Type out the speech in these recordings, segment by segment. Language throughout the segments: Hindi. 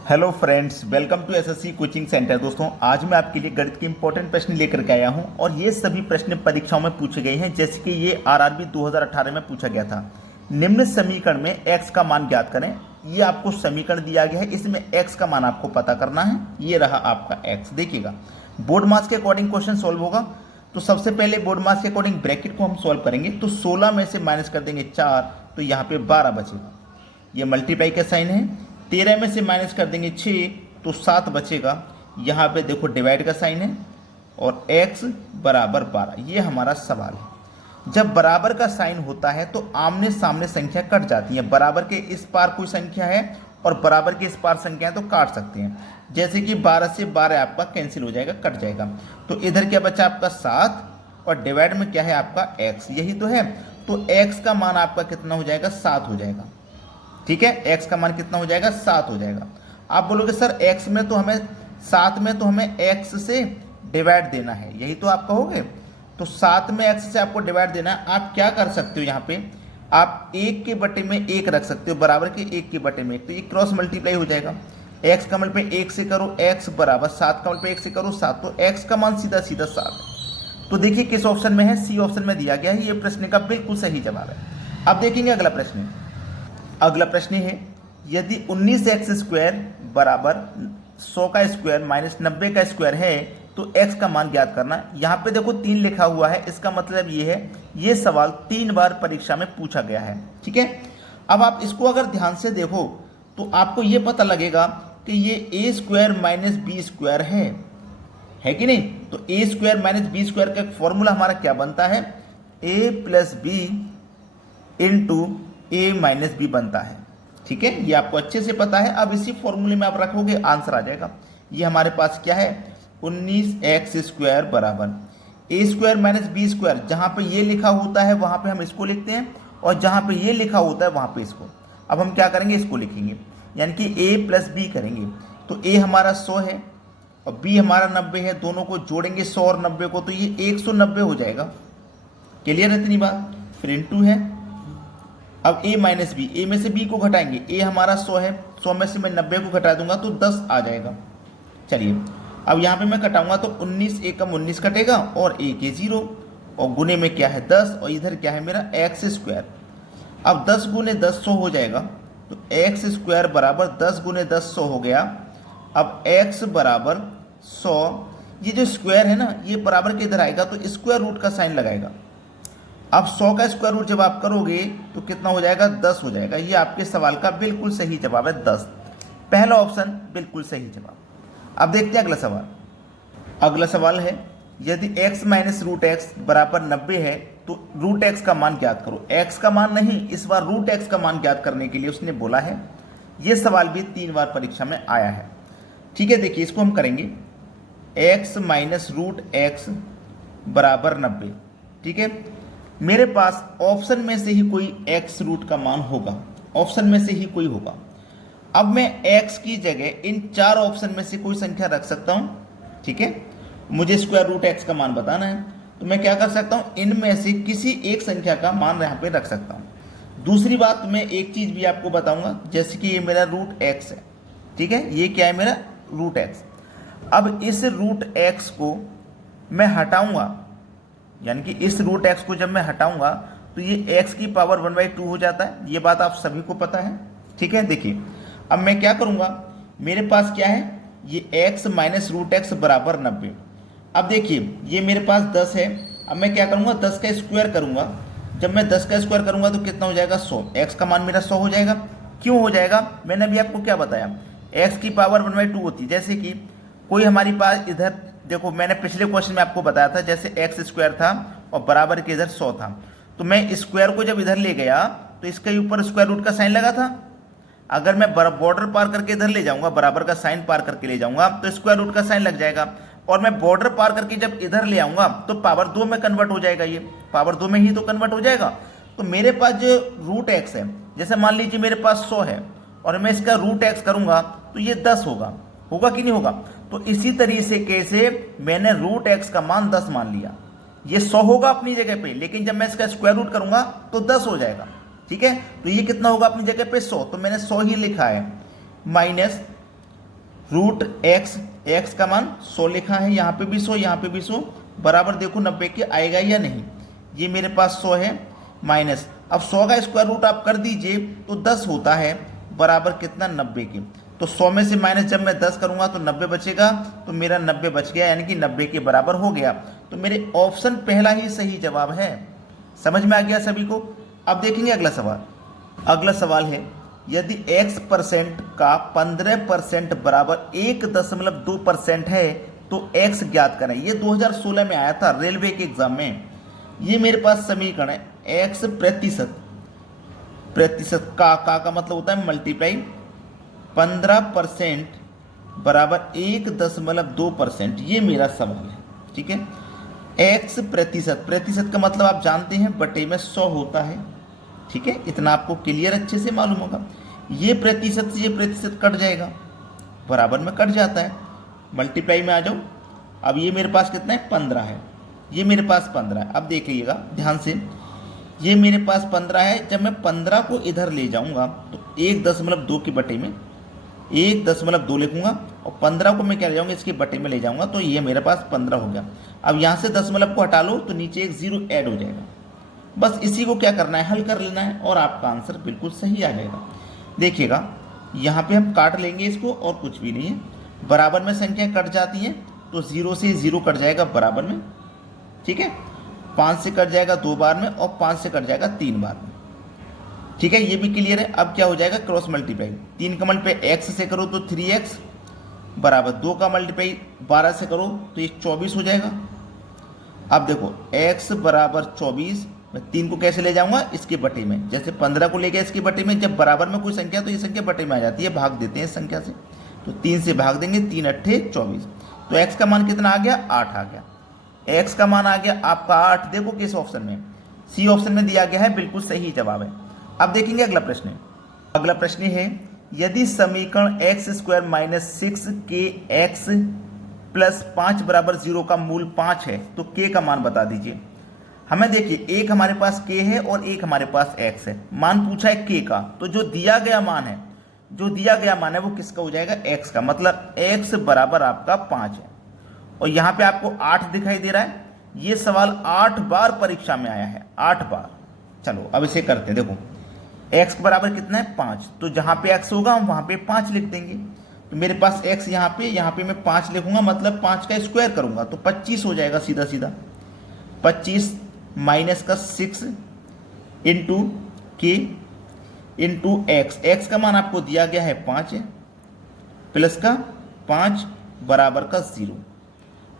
Hello friends, welcome to SSC coaching centre. दोस्तों, आज मैं आपके लिए गणित के इंपॉर्टेंट प्रश्न लेकर के आया हूं और ये सभी प्रश्न परीक्षाओं में पूछे गए हैं, जैसे कि ये आरआरबी 2018 में पूछा गया था। निम्न समीकरण में x का मान ज्ञात करें। ये आपको समीकरण दिया गया है, इसमें x का मान आपको पता करना है। ये रहा आपका x। देखिएगा, बोर्ड मार्क्स के अकॉर्डिंग क्वेश्चन सॉल्व होगा। तो सबसे पहले बोर्ड मार्क्स के अकॉर्डिंग ब्रैकेट को हम सॉल्व करेंगे। तो 16 में से माइनस कर देंगे 4, तो यहाँ पे 12 बचेगा। ये मल्टीप्लाई का साइन है। 13 में से माइनस कर देंगे 6, तो 7 बचेगा। यहाँ पे देखो डिवाइड का साइन है और x बराबर 12। ये हमारा सवाल है। जब बराबर का साइन होता है तो आमने सामने संख्या कट जाती है। बराबर के इस पार कोई संख्या है और बराबर के इस पार संख्या है तो काट सकते हैं। जैसे कि 12 से 12 आपका कैंसिल हो जाएगा, कट जाएगा। तो इधर क्या बचा आपका 7 और डिवाइड में क्या है आपका x, यही तो है। तो x का मान आपका कितना हो जाएगा? 7 हो जाएगा। ठीक है, x का मान कितना हो जाएगा? 7 हो जाएगा। आप बोलोगे सर x में तो हमें 7 में तो हमें x से डिवाइड देना है, यही तो आप कहोगे। तो 7 में x से आपको डिवाइड देना है। आप क्या कर सकते हो, यहाँ पे आप 1 के बटे में 1 रख सकते हो, बराबर के 1 के बटे में 1, तो ये क्रॉस मल्टीप्लाई हो जाएगा। x का मल्टीप्लाई 1 से करो, x बराबर 7 का मल्टीप्लाई 1 से करो 7, तो x का मान सीधा सीधा 7 है। तो देखिए किस ऑप्शन में है? सी ऑप्शन में दिया गया है। ये प्रश्न का बिल्कुल सही जवाब है। अब देखेंगे अगला प्रश्न। अगला प्रश्न है, यदि 19x² बराबर 100 का स्क्वायर माइनस 90 का स्क्वायर है तो x का मान ज्ञात करना। यहाँ पे देखो 3 लिखा हुआ है, इसका मतलब ये है ये सवाल 3 बार परीक्षा में पूछा गया है। ठीक है, अब आप इसको अगर ध्यान से देखो तो आपको ये पता लगेगा कि ये a² माइनस b² है कि नहीं। तो a² माइनस b² का फॉर्मूला हमारा क्या बनता है? a plus B into a minus B बनता है। ठीक है, ये आपको अच्छे से पता है। अब इसी फॉर्मूले में आप रखोगे, आंसर आ जाएगा। ये हमारे पास क्या है? 19x² बराबर a² माइनस b²। जहाँ पे ये लिखा होता है वहाँ पे हम इसको लिखते हैं और जहाँ पे ये लिखा होता है वहाँ पे इसको। अब हम क्या करेंगे? इसको लिखेंगे, यानी कि a प्लस बी करेंगे। तो a हमारा 100 है और b हमारा 90 है। दोनों को जोड़ेंगे 100 और 90 को, तो ये 190 हो जाएगा। क्लियर है इतनी बात? फिर इंटू है। अब a माइनस बी, ए में से b को घटाएंगे। a हमारा 100 है, 100 में से मैं 90 को घटा दूंगा तो 10 आ जाएगा। चलिए, अब यहाँ पे मैं कटाऊंगा तो 19 एकम 19 कटेगा और 1 है 0 और गुने में क्या है 10 और इधर क्या है मेरा x²। अब 10 गुने 10 100 हो जाएगा। तो x² बराबर 10 गुने 10 100 हो गया। अब x बराबर 100, ये जो स्क्वायर है ना ये बराबर के इधर आएगा तो स्क्वायर रूट का साइन लगाएगा। अब 100 का स्क्वायर रूट जब आप करोगे तो कितना हो जाएगा? 10 हो जाएगा। ये आपके सवाल का बिल्कुल सही जवाब है, 10। पहला ऑप्शन बिल्कुल सही जवाब। अब देखते हैं अगला सवाल। अगला सवाल है, यदि x माइनस रूट एक्स बराबर 90 है तो रूट एक्स का मान ज्ञात करो। x का मान नहीं, इस बार रूट एक्स का मान ज्ञात करने के लिए उसने बोला है। ये सवाल भी 3 बार परीक्षा में आया है। ठीक है, देखिए इसको हम करेंगे। x माइनस रूट एक्स बराबर 90। ठीक है, मेरे पास ऑप्शन में से ही कोई x रूट का मान होगा, ऑप्शन में से ही कोई होगा। अब मैं x की जगह इन 4 ऑप्शन में से कोई संख्या रख सकता हूं। ठीक है, मुझे स्क्वायर रूट x का मान बताना है तो मैं क्या कर सकता हूं? इनमें से किसी एक संख्या का मान यहाँ पे रख सकता हूं। दूसरी बात, मैं एक चीज भी आपको बताऊंगा, जैसे कि ये मेरा रूट x है। ठीक है, ये क्या है? मेरा रूट x। अब इस रूट x को मैं हटाऊंगा, यानी कि इस रूट x को जब मैं हटाऊंगा तो ये x की पावर 1/2 हो जाता है। ये बात आप सभी को पता है। ठीक है, देखिए अब मैं क्या करूंगा, मेरे पास क्या है? ये x माइनस रूट एक्स बराबर 90। अब देखिए ये मेरे पास 10 है। अब मैं क्या करूंगा? 10 का स्क्वायर करूंगा। जब मैं 10 का स्क्वायर करूंगा तो कितना हो जाएगा? 100। x का मान मेरा 100 हो जाएगा। क्यों हो जाएगा? मैंने अभी आपको क्या बताया, x की पावर 1/2 होती है। जैसे कि कोई हमारे पास इधर देखो, मैंने पिछले क्वेश्चन में आपको बताया था, जैसे x² था और बराबर के इधर 100 था, तो मैं स्क्वायर को जब इधर ले गया तो इसके ऊपर स्क्वायर रूट का साइन लगा था। अगर मैं बॉर्डर पार करके इधर ले जाऊंगा, बराबर का साइन पार करके ले जाऊंगा तो स्क्वायर रूट का साइन लग जाएगा। और मैं बॉर्डर पार करके जब इधर ले आऊंगा तो पावर 2 में कन्वर्ट हो जाएगा। ये पावर 2 में ही तो कन्वर्ट हो जाएगा। तो मेरे पास जो रूट एक्स है, जैसे मान लीजिए मेरे पास 100 है और मैं इसका रूट एक्स करूंगा तो ये 10 होगा। होगा कि नहीं होगा? तो इसी तरीके से मैंने रूट एक्स का मान 10 मान लिया। ये 100 होगा अपनी जगह पे, लेकिन जब मैं इसका स्क्वायर रूट करूंगा तो 10 हो जाएगा। ठीक है, तो ये कितना होगा अपनी जगह पे? 100। तो मैंने 100 ही लिखा है। माइनस रूट एक्स, एक्स का मान 100 लिखा है, यहाँ पे भी 100, यहाँ पे भी 100, बराबर देखो 90 के आएगा या नहीं। ये मेरे पास 100 है माइनस, अब 100 का स्क्वायर रूट आप कर दीजिए तो 10 होता है, बराबर कितना 90 के। तो 100 में से माइनस जब मैं 10 करूंगा तो 90 बचेगा, तो मेरा 90 बच गया, यानी कि 90 के बराबर हो गया। तो मेरे ऑप्शन पहला ही सही जवाब है। समझ में आ गया सभी को। अब देखेंगे अगला सवाल। अगला सवाल है, यदि x% का 15% बराबर 1.2% है तो x ज्ञात करें। ये 2016 में आया था रेलवे के एग्जाम में। ये मेरे पास समीकरण है, x प्रतिशत, प्रतिशत का मतलब होता है मल्टीप्लाई 15% बराबर 1.2%। ये मेरा सवाल है, ठीक है। x प्रतिशत, प्रतिशत का मतलब आप जानते हैं बटे में 100 होता है, ठीक है। इतना आपको क्लियर अच्छे से मालूम होगा। ये प्रतिशत से ये प्रतिशत कट जाएगा, बराबर में कट जाता है, मल्टीप्लाई में आ जाओ। अब ये मेरे पास कितना है 15 है, ये मेरे पास 15 है। अब देख लीजिएगा ध्यान से, ये मेरे पास 15 है, जब मैं 15 को इधर ले जाऊंगा तो 1.2 के बटे में 1.2 लिखूंगा, और 15 को मैं क्या ले जाऊंगा इसके बटे में ले जाऊंगा, तो ये मेरे पास 15 हो गया। अब यहाँ से दशमलव को हटा लो तो नीचे एक 0 ऐड हो जाएगा। बस इसी को क्या करना है, हल कर लेना है, और आपका आंसर बिल्कुल सही आ जाएगा। देखिएगा यहाँ पे हम काट लेंगे इसको, और कुछ भी नहीं है, बराबर में संख्या कट जाती है तो 0 से 0 कट जाएगा बराबर में, ठीक है। 5 से कट जाएगा 2 बार में, और 5 से कट जाएगा 3 बार में, ठीक है। ये भी क्लियर है। अब क्या हो जाएगा क्रॉस मल्टीप्लाई, 3 का मल्टीप्लाई x से करो तो 3x बराबर 2 का मल्टीप्लाई 12 से करो तो ये 24 हो जाएगा। अब देखो x बराबर 24, मैं 3 को कैसे ले जाऊंगा इसके बटे में, जैसे 15 को ले गया इसके बटे में, जब बराबर में कोई संख्या तो ये संख्या बटे में आ जाती है, भाग देते हैं इस संख्या से, तो 3 से भाग देंगे, 3 अट्ठे 24, तो x का मान कितना आ गया 8 आ गया। x का मान आ गया आपका 8, देखो किस ऑप्शन में, सी ऑप्शन में दिया गया है, बिल्कुल सही जवाब है। अब देखेंगे अगला प्रश्न। अगला प्रश्न है, यदि समीकरण x² माइनस 6kx प्लस 5 बराबर 0 का मूल 5 है तो k का मान बता दीजिए। हमें देखिए, एक हमारे पास k है और एक हमारे पास x है, मान पूछा है k का, तो जो दिया गया मान है, जो दिया गया मान है वो किसका हो जाएगा, x का, मतलब x बराबर आपका 5 है। और यहाँ पे आपको 8 दिखाई दे रहा है, ये सवाल 8 बार परीक्षा में आया है, 8 बार। चलो अब इसे करते हैं, देखो x बराबर कितना है 5, तो जहाँ पे x होगा हम वहाँ पे 5 लिख देंगे। तो मेरे पास x यहाँ पे मैं 5 लिखूंगा, मतलब 5 का स्क्वायर करूंगा तो 25 हो जाएगा सीधा सीधा। 25 माइनस का 6 इंटू के इंटू एक्स का मान आपको दिया गया है 5 है, प्लस का 5 बराबर का 0।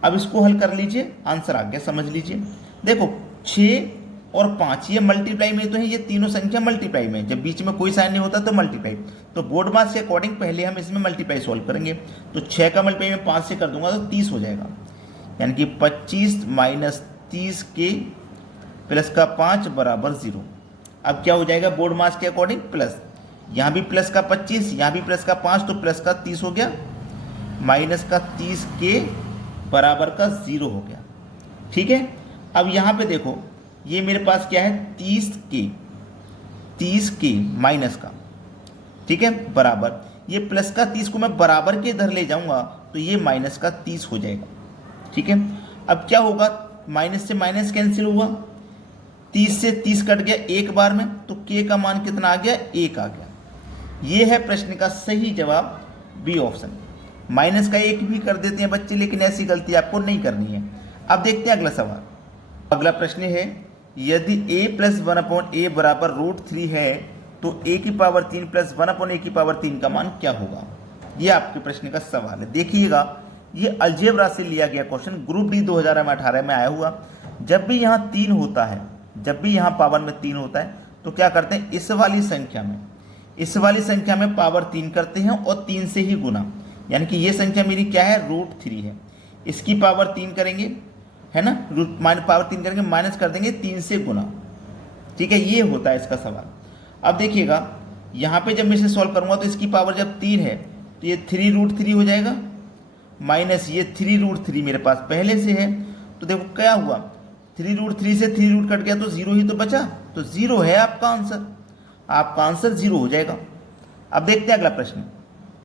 अब इसको हल कर लीजिए, आंसर आ गया, समझ लीजिए। देखो 6 और 5 ये मल्टीप्लाई में तो है, ये तीनों संख्या मल्टीप्लाई में, जब बीच में कोई साइन नहीं होता तो मल्टीप्लाई। तो बोर्ड मास के अकॉर्डिंग पहले हम इसमें मल्टीप्लाई सॉल्व करेंगे, तो 6 का मल्टीप्लाई में 5 से कर दूंगा तो 30 हो जाएगा, यानी कि 25 माइनस 30 के प्लस का 5 बराबर 0। अब क्या हो जाएगा बोर्ड मास के अकॉर्डिंग, प्लस यहाँ भी प्लस का 25, यहाँ भी प्लस का 5, तो प्लस का 30 हो गया, माइनस का 30 के बराबर का 0 हो गया, ठीक है। अब यहाँ पे देखो ये मेरे पास क्या है 30 के माइनस का, ठीक है, बराबर ये प्लस का 30 को मैं बराबर के इधर ले जाऊंगा तो ये माइनस का 30 हो जाएगा, ठीक है। अब क्या होगा, माइनस से माइनस कैंसिल हुआ, 30 से 30 कट गया एक बार में, तो k का मान कितना आ गया 1 आ गया। ये है प्रश्न का सही जवाब, बी ऑप्शन। माइनस का 1 भी कर देते हैं बच्चे, लेकिन ऐसी गलती आपको नहीं करनी है। अब देखते हैं अगला सवाल। अगला प्रश्न है, यदि a प्लस 1/a बराबर √3 है तो a की पावर 3 प्लस 1/a की पावर 3 का मान क्या होगा। ये आपके प्रश्न का सवाल है। देखिएगा ये अलजेब्रा से लिया गया क्वेश्चन, ग्रुप डी 2018 में आया हुआ। जब भी यहाँ 3 होता है, जब भी यहाँ पावर में 3 होता है तो क्या करते हैं, इस वाली संख्या में पावर 3 करते हैं और 3 से ही गुना, यानी कि ये संख्या मेरी क्या है √3 है, इसकी पावर 3 करेंगे, है ना, पावर 3 करेंगे, माइनस कर देंगे 3 से गुना, ठीक है। ये होता है इसका सवाल। अब देखिएगा यहाँ पे जब मैं इसे सॉल्व करूँगा तो इसकी पावर जब 3 है तो ये 3√3 हो जाएगा, माइनस ये 3√3 मेरे पास पहले से है, तो देखो क्या हुआ, 3√3 से 3 रूट कट गया तो 0 ही तो बचा, तो 0 है आपका आंसर, आपका आंसर 0 हो जाएगा। अब देखते हैं अगला प्रश्न।